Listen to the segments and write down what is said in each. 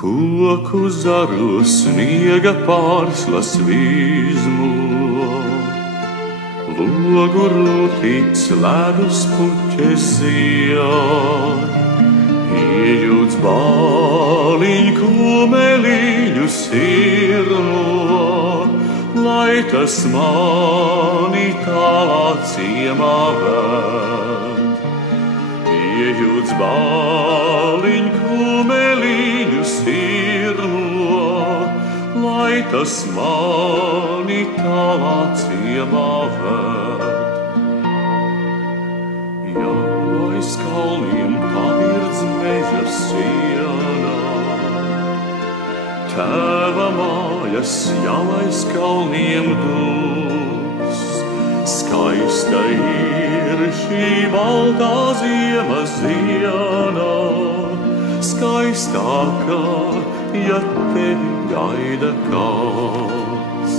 Koku zaros sniega pārslas vīzmo, logu rūtīts ledus puķes zied, iejūts bāliņ kumeliņu sirno, lai tas mani tālā ciemā ved. Iejūts bāliņ kumeliņu sirno, lai tas mani tālā ciemā ved. Ja aiz kalniem pavirdz meža sienā, tēva mājas jau aiz kalniem dus. Skaista ir šī baltā ziemas diena, skaistākā, ja tevi gaida kāds.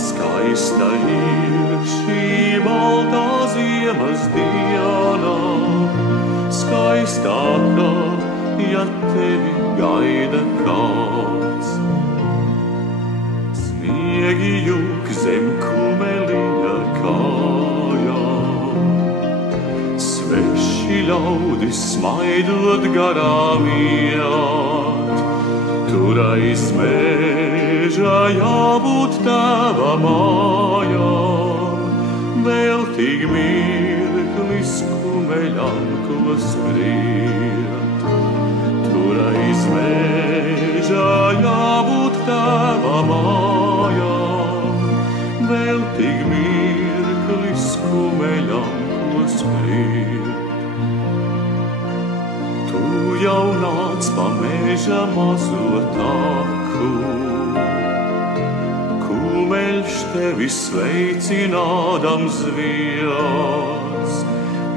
Skaista ir šī baltā ziemas diena, skaistākā, ja tevi gaida kāds. Sniegi jūk zem kumeliņa kājām, sveši ļaudis smaidot garām iet. Tur aiz meža jābūt tēva mājām, vēl tik mirklis kumeļam, ko skriet. Tur aiz meža jābūt tēva mājām, vēl tik mirklis kumeļam, ko skriet. Tu jau nāc pa meža mazo taku, kumeļš tevi sveicinādams viens.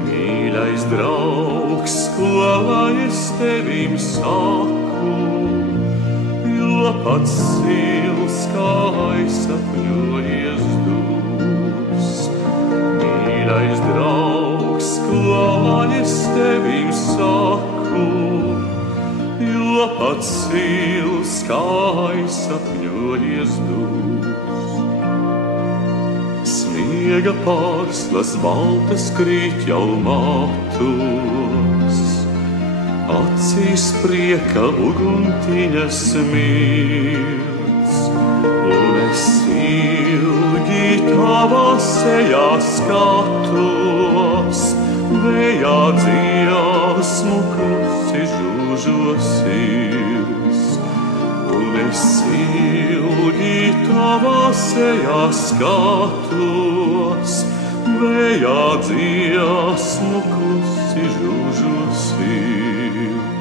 Mīļais draugs, ko lai es tevim saku, jo pats sils kā aizsapņojies dus. Mīļais draugs, ko lai es tevim saku, jo pats sils kā aizsapņojies dus. Sniega pārslas baltas krīt jau matos, acīs prieka uguntiņas mirds, un es ilgi tavā sejā skatos, vējā dziesmu klusi žūžos sils. Un es ilgi tavā sejā skatos, vējā dziesmu klusi žūžos sils.